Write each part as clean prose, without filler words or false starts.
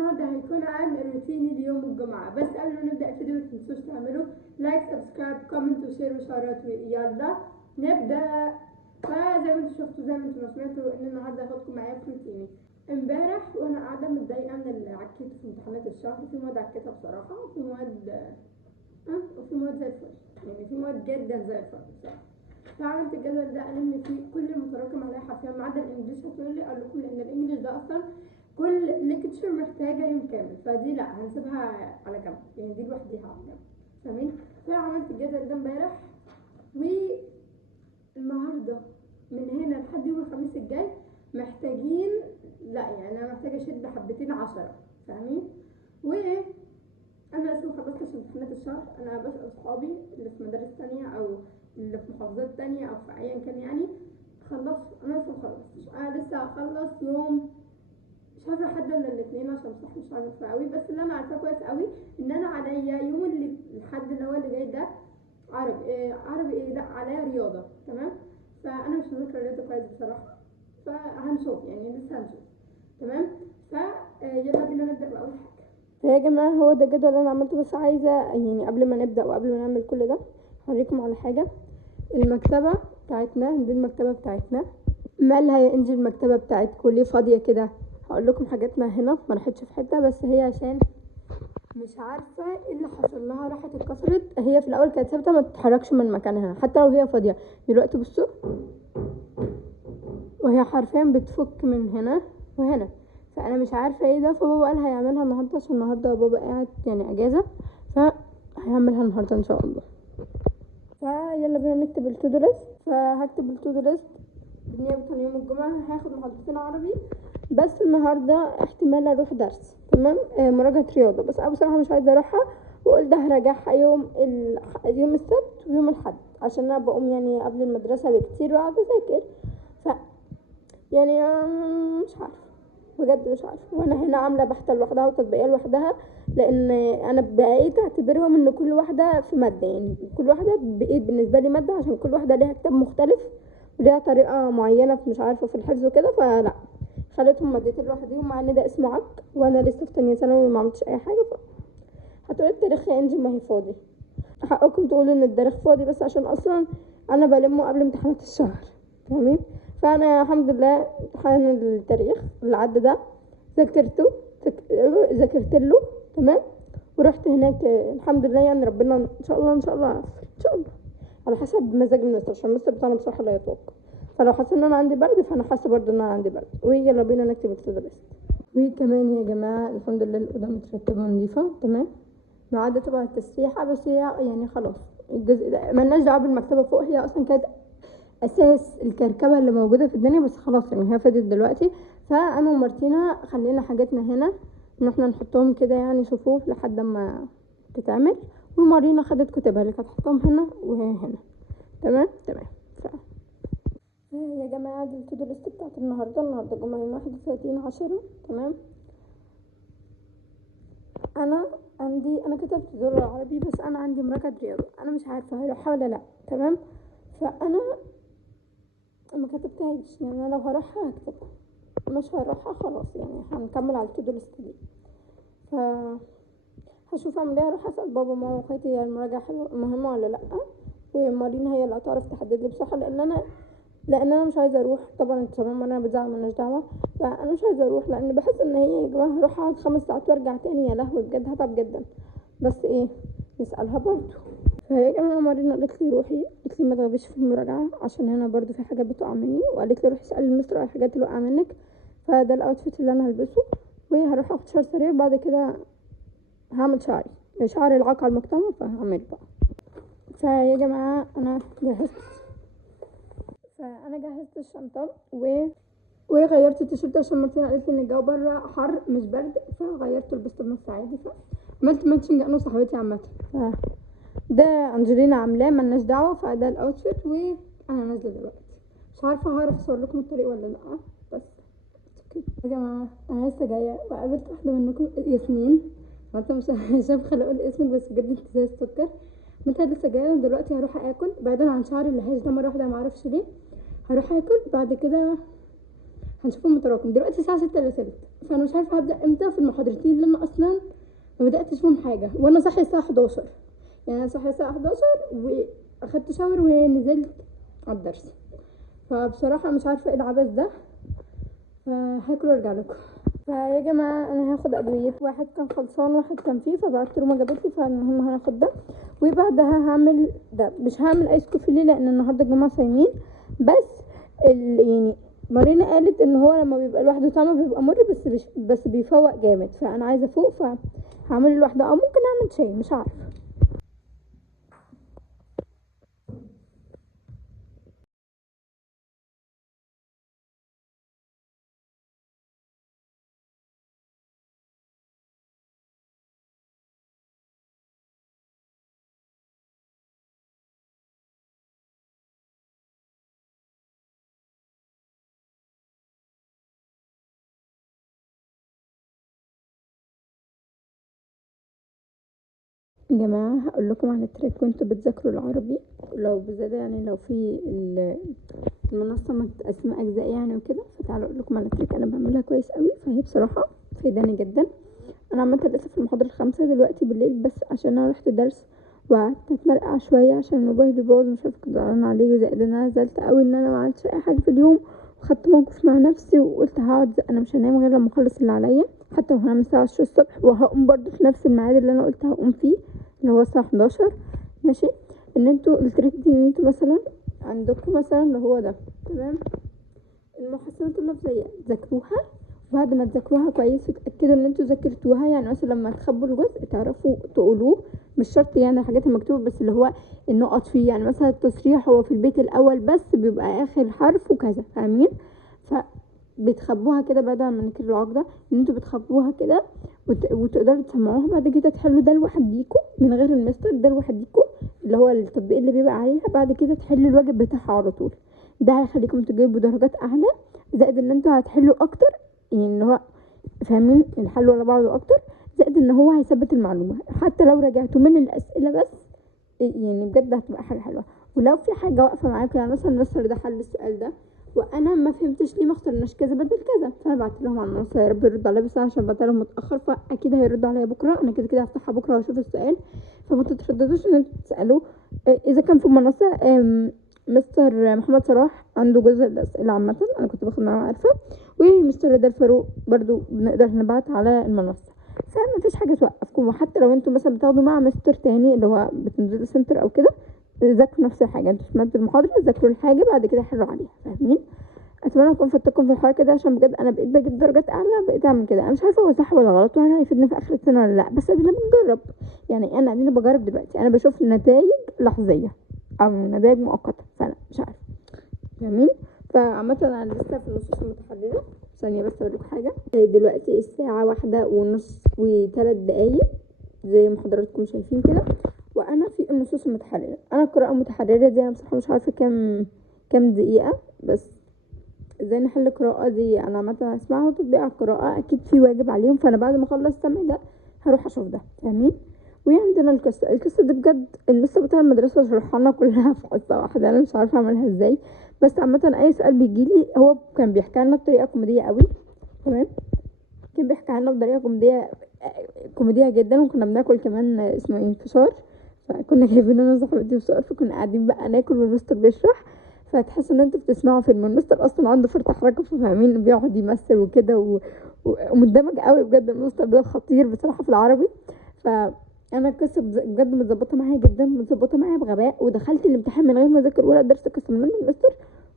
النهارده هيكون عن روتيني ليوم الجمعة. بس قبل ما نبدأ الفيديو متنسوش تعملوا لايك سبسكرايب كومنت وشير وشارات، ويلا نبدأ. فزي ما انتوا شفتوا زي ما انتوا سمعتوا ان النهارده هاخدكم معايا في روتيني. امبارح وانا قاعدة متضايقة من اللي عكيته في امتحانات الشهر. في مواد عكيتها بصراحة، وفي مواد زي الفل، يعني في مواد جدا زي الفل بصراحة. فعملت الجدول ده الم فيه كل المتراكم عليا حرفيا ما عدا الانجليش. هتقولوا لي اقول لكم لان الانجليش ده اصلا كل ليكتشر محتاجه يوم كامل، فدي لا هنسيبها على جنب، يعني دي لوحديها على جنب، فاهمين؟ فعملت الجدول ده امبارح، والنهارده من هنا لحد يوم الخميس الجاي محتاجين، لا يعني انا محتاجه اشد حبتين 10، فاهمين؟ انا لسه مخلصتش امتحانات الشهر. انا بسأل صحابي اللي في مدارس تانية او اللي في محافظات تانية او في ايا كان، يعني خلصت. انا لسه مخلصتش، انا لسه هخلص يوم مش عارفه حد ولا الاثنين عشان صح مش عارفه قوي. بس اللي انا عارفاه كويس قوي ان انا عليا يوم اللي الحد اللي هو اللي جاي ده عربي ايه لا عليا رياضه، تمام؟ فانا مش مذاكره رياضه كويس بصراحه، فهنشوف يعني لسه هنشوف، تمام؟ يلا بينا نبدا باول حاجه. يا جماعه هو ده الجدول اللي انا عملته، بس عايزه يعني قبل ما نبدا وقبل ما نعمل كل ده هوريكم على حاجه. المكتبه بتاعتنا دي المكتبه بتاعتنا مالها يا انجي؟ المكتبه بتاعتكم ليه فاضيه كده؟ هقول لكم حاجاتنا هنا ما راحتش في حته، بس هي عشان مش عارفه ايه اللي حصل لها، راحت اتكسرت. هي في الاول كانت ثابته ما تتحركش من مكانها حتى لو هي فاضيه، دلوقتي بصوا وهي حرفيا بتفك من هنا وهنا. فانا مش عارفه ايه ده، فبابا قال هيعملها النهارده عشان النهارده بابا قاعد يعني اجازه، فهيعملها النهارده ان شاء الله. فيلا بينا نكتب التو ليست. فهكتب التو ليست بالنيابه عن يوم الجمعه. هاخد محاضرتين عربي بس النهارده احتمال اروح درس، تمام؟ مراجعه رياضه، بس انا بصراحه مش عايزه اروحها، وقلت هراجعها يوم السبت ويوم الاحد عشان انا بقوم يعني قبل المدرسه بكتير واقعد اذاكر. يعني مش عارفه بجد، مش عارفه. وانا هنا عامله بحث لوحدها وتطبيقيه لوحدها، لان انا بقيت اعتبرهم ان كل واحده في ماده، يعني كل واحده بقيت بالنسبه لي ماده، عشان كل واحده ليها كتاب مختلف وليها طريقه معينه في مش عارفه في الحفظ وكده، فلا خليتهم مادتين لوحدهم، مع ان ده اسمه عك وانا لسه في تانية ثانوي ما عملتش اي حاجه. هتقولي التاريخ يا انجي ما هي فاضي، حقكم تقولوا ان التاريخ فاضي، بس عشان اصلا انا بلمه قبل امتحانات الشهر، فاهمين؟ فانا الحمد لله امتحان التاريخ اللي عدى ده ذاكرت له، تمام؟ ورحت هناك الحمد لله، يعني ربنا ان شاء الله ان شاء الله ان شاء الله على حسب مزاج المستر، عشان المستر بتاعنا بصراحه لا يتوقع. فلو حاسه ان انا عندي برد فانا حاسه برضه ان انا عندي برد. ويلا بينا نكتب التو ليست. وكمان يا جماعه الحمد لله الاوضه مترتبه نظيفه، تمام؟ ما عدا طبعا التسريحه، بس هي يعني خلاص الجزء ده ملناش دعوه بالمكتبه فوق، هي اصلا كانت اساس الكركبه اللي موجوده في الدنيا، بس خلاص يعني هي فاتت دلوقتي. فانا ومارتينا خلينا حاجاتنا هنا ان احنا نحطهم كده يعني صفوف لحد ما تتعمل، ومارينا خدت كتبها اللي كانت هتحطهم هنا وهي هنا، تمام؟ يا جماعه دي التو ليست بتاعت النهارده جمعه يوم 31/10، تمام؟ انا كتبت دور العربي، بس انا عندي مراجعه رياضه، انا مش عارفه هروحها ولا لا، تمام؟ فانا ما كتبتهاش، يعني انا لو هروحها هكتبها، مش هروحها خلاص يعني هنكمل على التو ليست دي. ف هشوف اعمل ايه، اروح اسال بابا وماما واخواتي هي المراجعه حلوه مهمه ولا لا، ومارينا هي اللي هتعرف تحدد لي بصراحه، لان انا مش عايزه اروح. طبعا انت تمام انا بزعل مالناش دعوه، فانا مش عايزه اروح لان بحس ان هي يا جماعه هروح اقعد 5 ساعات وارجع تاني، يا لهوي بجد هتعب جدا. بس ايه نسالها برضو. فهي جماعه مارينا قالت لي روحي، قالت لي ما تغبيش في المراجعه عشان هنا برضو في حاجات بتقع مني، وقالت لي روحي اسالي المستر على الحاجات اللي وقع منك. فده الاوتفيت اللي انا هلبسه، وهروح اخد شعر سريع، بعد كده هعمل شعري العاق على المجتمع فهعمل بقى. فيا جماعه انا جهزت الشنطه وغيرت التيشيرت عشان مارتينا قالت لي ان الجو بره حر مش برد، فغيرته لبسته بنص عادي، فعملت ماتشنج انا وصاحبتي عامه. ده انجلينا عاملاه ملناش دعوه، فده الاوتفيت وانا نازله دلوقتي. مش عارفه هعرف اصور لكم الطريق ولا لا، بس كده يا جماعه انا لسه جايه وقابلت واحده منكم ياسمين، انت مش شايفه اقول اسمك بس بجد انت زي السكر. متى لسه جايه دلوقتي هروح اكل بعيدا عن شعري اللي هاش ده مره واحده معرفش ليه، هروح اكل بعد كده هنشوف المتراكم. دلوقتي الساعه 6 الا تلت، فانا مش عارفه هبدا امتى في المحاضرتين اللي انا اصلا ما بداتش فيهم حاجه، وانا صاحيه الساعه 11. يعني انا صاحيه الساعه 11 واخدت شاور ونزلت على الدرس. فبصراحه مش عارفه ايه العبث ده، فهاكل وارجع لكم. فيا جماعه انا هاخد ادويه، واحد كان خلصان واحد كان فيه، فبعت له ما جابتلي، فالمهم هناخد ده وبعدها هعمل ده. مش هعمل ايس كوفي ليه؟ لان النهارده الجمعه صايمين. بس يعني مارينا قالت ان هو لما بيبقى لوحده طعمه بيبقى مر، بس بيفوق جامد، فانا عايزه افوق فهعمله لوحده، او ممكن اعمل شاي مش عارفه. جماعه هقول لكم على تريك وانتوا بتذاكروا العربي، لو بزيادة يعني لو في المنصه متقسمه اجزاء يعني وكده، فتعالوا اقول لكم على تريك انا بعملها كويس قوي، فهي بصراحه فايداني جدا. انا عملت لسه في المحاضره الخامسه دلوقتي بالليل، بس عشان انا رحت درس وقعدت اتمرقع شويه عشان موبايلي باظ، مش عارفه كنت زعلانه عليه، وزائد ان انا نزلت قوي ان انا ما عملتش اي حاجه في اليوم، وخدت موقف مع نفسي وقلت هقعد انا مش هنام غير لما اخلص اللي عليا، حتى لو هنام الساعه 10 الصبح، وهقوم برضو في نفس الميعاد اللي انا قلت هقوم فيه اللي هو الساعه 11. ماشي. ان انتوا التريك دي ان انتوا مثلا عندكم مثلا اللي هو ده تمام، المحسنات اللفظيه ذاكروها، بعد ما تذاكروها كويس وتأكدوا ان انتوا ذاكرتوها، يعني مثلا لما تخبوا الجزء تعرفوا تقولوه، مش شرط يعني الحاجات المكتوبة بس اللي هو النقط فيه، يعني مثلا التصريح هو في البيت الاول بس بيبقى اخر حرف وكذا، فاهمين؟ بتخبوها كده بعد ما نكر العقدة، ان انتوا بتخبوها كده وتقدروا تسمعوها، بعد كده تحلوا ده لوحديكوا من غير المستر، ده لوحديكوا اللي هو التطبيق اللي بيبقى عليها، بعد كده تحلوا الواجب بتاعها على طول. ده هيخليكم تجيبوا درجات اعلى، زائد ان انتوا هتحلوا اكتر، يعني ان هو فاهمين الحل على بعضه اكتر، زائد ان هو هيثبت المعلومه، حتى لو رجعتوا من الاسئله بس يعني بجد هتبقى حاجه حلوه. ولو في حاجه واقفه معاكم، يعني مثلا المستر ده حل السؤال ده وانا ما فهمتش ليه ما اخترناش كذا بدل كذا، فانا بعت لهم على المنصه، يا رب يرد عليا، بس أنا عشان بعت لهم متاخر فاكيد هيرد عليا بكره، انا كده كده هفتحها بكره واشوف السؤال، فما تترددوش ان انتوا تسالوه. اذا كان في المنصه مستر محمد صلاح عنده جزء الاسئله عامه انا كنت باخد معاه عارفه، ومستر رضا الفاروق برضو بنقدر نبعت على المنصه، فما فيش حاجه توقفكم. وحتى لو انتوا مثلا بتاخدوا مع مستر تاني اللي هو بتنزلوا سنتر او كده، ذاكروا نفس الحاجه، انتوا سمعتوا المحاضره ذاكروا الحاجه بعد كده حلوا عليها، فاهمين؟ اتمنى اكون فدتكم في الحوار كده، عشان بجد انا بقيت بجيب درجات اعلى، بقيت اعمل كده، انا مش عارفه هو صح ولا غلط وهل هيفيدني في اخر السنه ولا لا، بس ادينا بنجرب، يعني انا ادينا بجرب دلوقتي، انا بشوف نتائج لحظيه او نتائج مؤقته، فانا مش عارفه فاهمين؟ فعامة انا لسه في النصوص المتحررة. ثانية بس اوريكم حاجة، دلوقتي الساعة 1:30 و3 دقايق زي ما حضراتكم شايفين كده، وانا في النصوص المتحررة. انا القراءة المتحررة دي انا بصراحة مش عارفة كام دقيقة، بس ازاي نحل القراءة دي انا عامة هسمعها وتطبيق على القراءة اكيد في واجب عليهم، فانا بعد ما اخلص سمع ده هروح اشوف ده، فاهمين؟ وعندنا القصة دي بجد المستر بتاع المدرسة شرحها لنا كلها في حصة واحدة، انا مش عارفة اعملها ازاي، بس عامة اي سؤال بيجيلي هو كان بيحكي لنا بطريقة كوميدية قوي، تمام؟ كان بيحكي لنا بطريقة كوميدية جدا، وكنا بناكل كمان اسمه ايه فشار، فكنا جايبين انا وصاحبتي فشار، فكنا قاعدين بقى ناكل والمستر بيشرح، فتحس ان انتوا بتسمعوا فيلم، المستر اصلا عنده فرط حركه، فاهمين بيقعد يمثل وكده ومندمج قوي، بجد المستر ده خطير بصراحه في العربي. فانا القصه بجد متظبطه معايا جدا، متظبطه معايا بغباء، ودخلت الامتحان من غير ما اذاكر ولا درس قسم من المستر،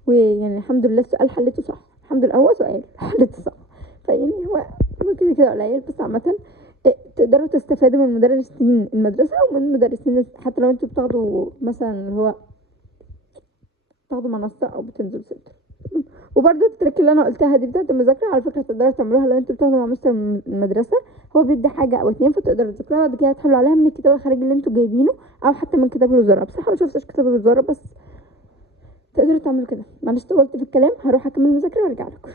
ويعني الحمد لله السؤال حليته صح، الحمد لله هو سؤال حليته صح، فيعني هو كده كده قليل، بس عامه تقدروا تستفادوا من مدرسين المدرسه او من مدرسين، حتى لو انتوا بتاخدوا مثلا اللي هو تاخدوا منصه او بتنزلوا سنتر. وبرده التريك اللي انا قلتها دي بتاعت المذاكره على فكره تقدروا تعملوها لو انتوا بتاخدوا مع مستر المدرسه، هو بيدي حاجه او اتنين فتقدروا تذاكروها، بعد كده تحلوا عليها من الكتاب الخارجي اللي انتوا جايبينه او حتى من كتاب الوزاره. بصراحه ما شفتش كتاب الوزاره، بس تقدروا تعملوا كده. معلش طولت في الكلام، هروح اكمل المذاكره وارجع لكم.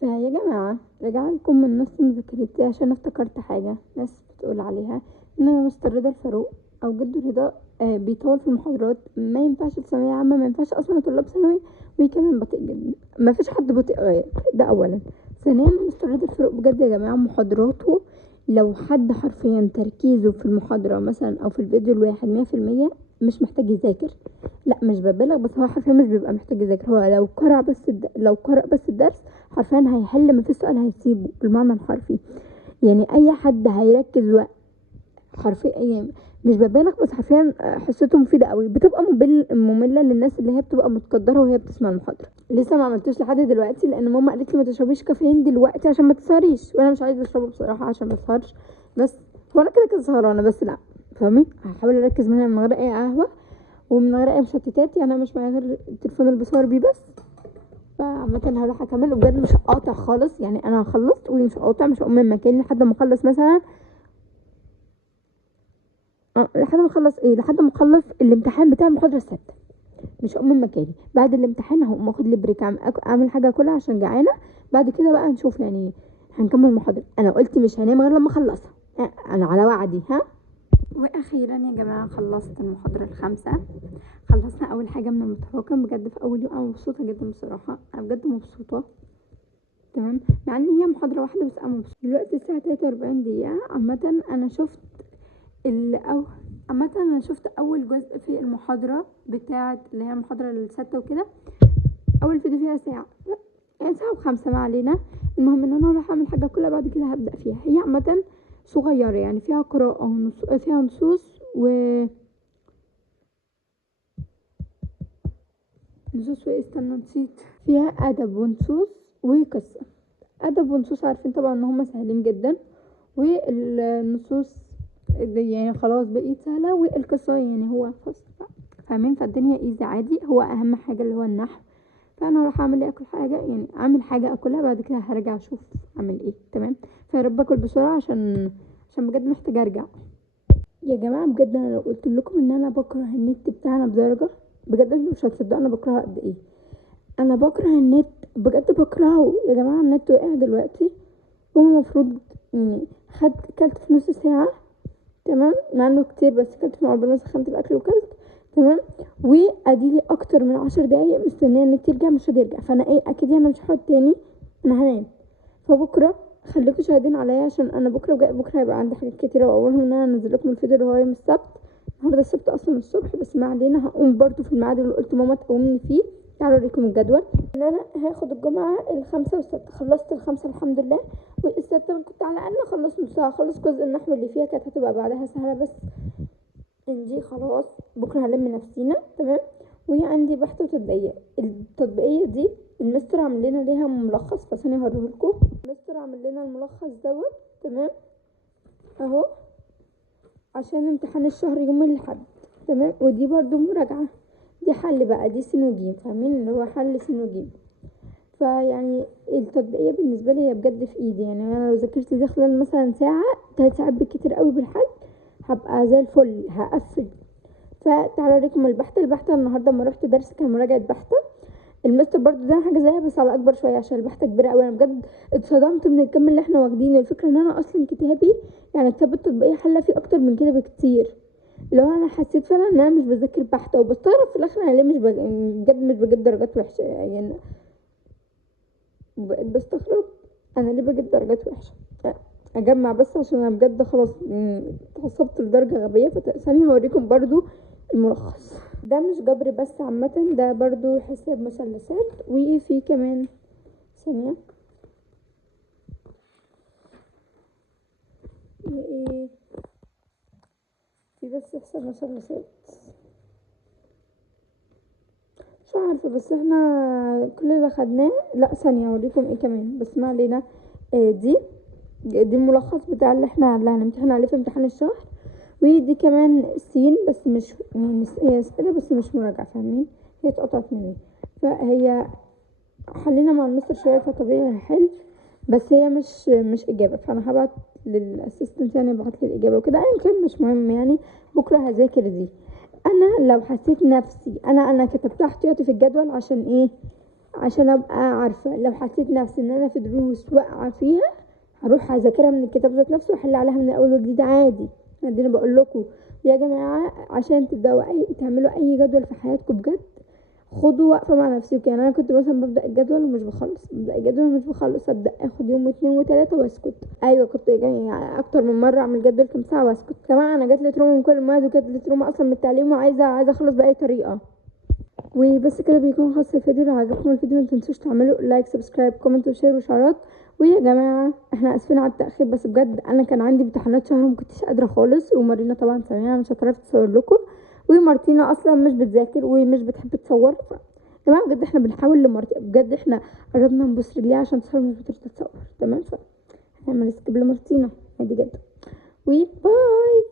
فيا جماعه رجع لكم من نص مذاكرتي عشان افتكرت حاجه ناس بتقول عليها ان مستر رضا الفاروق او جده رضا بيطول في المحاضرات، ما ينفعش في ثانويه عامه، ما ينفعش اصلا طلاب ثانوي، وكمان بطيء جدا، ما فيش حد بطيء غير ده اولا. ثانيا مستر رضا الفاروق بجد يا جماعة محاضراته لو حد حرفيا تركيزه في المحاضرة مثلا او في الفيديو الواحد 100% مش محتاج يذاكر، لا مش ببالغ، بس هو حرفيا مش بيبقى محتاج يذاكر. هو لو قرأ بس الدرس حرفيا هيحل، ما فيش سؤال هيسيبه بالمعنى الحرفي. يعني اي حد هيركز حرفيا يعني مش ببالغ، بس حرفيا حصته مفيده قوي. بتبقى ممله للناس اللي هي بتبقى متقدره وهي بتسمع المحاضره. لسه ما عملتوش لحد دلوقتي لان ماما قالت لي ما تشربيش كافيين دلوقتي عشان ما تسهريش، وانا مش عايزه اشربه بصراحه عشان ما اسهرش. بس هو انا كده كده سهرانه، بس لا فاهمين، هحاول اركز من هنا من غير اي قهوه ومن غير اي مشتتات. يعني انا مش معايا غير التليفون اللي بصور بيه بس. فعامة هروح اكمل، وبجد مش هقاطع خالص. يعني انا خلصت ومش هقاطع، مش هقوم من مكاني لحد ما اخلص مثلا لحد ما اخلص الامتحان بتاع المحاضره السادسه. مش هقوم من مكاني بعد الامتحان، هقوم اخد لي بريك، اعمل حاجه اكلها عشان جعانه. بعد كده بقى نشوف يعني هنكمل المحاضره. انا قلت مش هنام غير لما اخلصها، انا على وعدي ها. واخيرا يا جماعه خلصت المحاضره الخامسه. خلصنا اول حاجه من المتراكم. بجد في اول يوم انا مبسوطه جدا بصراحه، انا بجد مبسوطه تمام، مع ان هي محاضره واحده بس انا مبسوطه. دلوقتي الساعه 43 دقيقه. عامة انا شفت اول جزء في المحاضرة بتاعة اللي هي المحاضرة السادسة وكده. اول فيديو فيها ساعة، يعني ساعة و5 ما علينا. المهم ان انا راح اعمل حاجة كلها بعد كده هبدأ فيها. هي عامة صغيرة، يعني فيها قراءة فيها نصوص استنى نسيت. فيها ادب ونصوص وقصة. ادب ونصوص عارفين طبعا ان هما سهلين جدا، والنصوص يعني خلاص بقيت سهلة، والقصة يعني هو فصل فاهمين، فالدنيا ايزي عادي. هو اهم حاجة اللي هو النحو. فانا اروح اعمل لي اكل حاجة، يعني اعمل حاجة اكلها بعد كده هرجع اشوف اعمل ايه تمام. فيارب اكل بسرعة عشان بجد محتاجة ارجع. يا جماعة بجد انا لو قلت لكم ان انا بكره النت بتاعنا بدرجة، بجد انتوا مش هتصدقوا انا بكرهه قد ايه. انا بكره النت بجد، بكرهه يا جماعة. النت وقع دلوقتي وانا المفروض يعني كلت في نص ساعة تمام، مع انه كتير بس كلت مع ربنا، سخنت الاكل وكلت تمام. واديلي اكتر من 10 دقايق مستنيه النت يرجع، مش هترجع. فانا ايه اكيد انا مش هقعد تاني، انا هنام. فبكره خليكم شاهدين عليا، عشان انا بكره هيبقى عندي حاجات كتيره، واولهم ان انا انزل لكم الفيديو اللي هو يوم السبت. النهارده السبت اصلا الصبح، بس ما علينا. هقوم برضو في الميعاد اللي قلت ماما تقومني فيه. تعالوا اوريكم الجدول. ان انا هاخد الجمعه الخمسة والستة. خلصت الخمسة الحمد لله، والستة كنت على الاقل اخلص نص ساعه، اخلص جزء النحو اللي فيها، كانت هتبقى بعدها سهله. بس ان دي خلاص بكره هلم نفسينا تمام. وعندي بحث وتطبيقيه. التطبيقيه دي المستر عامل لنا ليها ملخص، فثانيه هوريهولكم. المستر عامل لنا الملخص دوت تمام اهو، عشان امتحان الشهر يوم الاحد تمام. ودي برضو مراجعه، دي حل بقى، دي سين وجيم، فاهمين اللي هو حل سين وجيم. فيعني التطبيقية بالنسبة لي هي بجد في ايدي. يعني انا لو ذاكرت دي خلال مثلا ساعة 3 ساعات بالكتير قوي بالحل هبقى زي الفل، هقفل. فتعالوا اوريكم البحثة النهارده لما رحت درس كان مراجعة بحثة. المستر برضو ده حاجة زيها بس على اكبر شوية، عشان البحثة كبيرة قوي. انا بجد اتصدمت من الكم اللي احنا واخدينه. الفكرة ان انا اصلا كتابي يعني كتاب التطبيقية حلة فيه اكتر من كده بكتير. لو انا حسيت فعلا ان انا مش بذاكر بحثة، وبستغرب في الاخر انا ليه بجد مش بجيب درجات وحشة. يعني بقيت بستغرب انا ليه بجيب درجات وحشه. اجمع بس عشان انا بجد خلاص اتعصبت لدرجه غبيه. ثانيه هوريكم برضو الملخص. ده مش جبر بس عامه، ده برضو حساب مثلثات. وفي كمان ثانيه ايه، في بس حساب مثلثات مش عارفه. بس احنا كل اللي خدناه، لا ثانيه اوريكم ايه كمان بس ما علينا. دي الملخص بتاع اللي هنمتحن عليه في امتحان الشهر. ودي كمان سين، بس مش يعني هي اسئله بس مش مراجعه، فاهمين، هي اتقطعت مني. فهي حلينا مع المستر شويه، فطبيعي هحل، بس هي مش اجابه. فانا هبعت للاسيستنت يعني ابعت لي الاجابه وكده، ايا كان مش مهم. يعني بكره هذاكر دي. انا لو حسيت نفسي انا كتبتها احتياطي في الجدول عشان ايه، عشان ابقى عارفه. لو حسيت نفسي ان انا في دروس واقعه فيها هروح اذاكرها من الكتاب ذات نفسه واحل عليها من اول وجديد عادي. اديني بقول لكم يا جماعه، عشان تبداوا تعملوا اي جدول في حياتكم بجد، خدوا وقفه مع نفسكم. يعني انا كنت مثلا ببدا الجدول ومش بخلص، ابدا اخد يوم واثنين وثلاثه واسكت. ايوه كنت يعني اكتر من مره اعمل جدول كام ساعه واسكت. كمان انا جات لي تروما من كل المواد، وجات لي تروما اصلا من التعليم، وعايزه اخلص باي طريقه. وبس كده بيكون خلص الفيديو. لو عجبكم الفيديو ما تنسوش تعملوا لايك سبسكرايب كومنت وشير وشعارات. ويا جماعه احنا اسفين على التاخير، بس بجد انا كان عندي امتحانات شهر وما كنتش قادره خالص. ومارينا طبعا سامعينها مش هتعرف تصور لكم، ومارتينا اصلا مش بتذاكر ومش بتحب تصور. يا جماعه بجد احنا بنحاول لمارتينا، بجد احنا قربنا نبص رجليها عشان تصور مش بترضى تصور. تمام، هنعمل سكيب لمارتينا عادي جدا. وباي.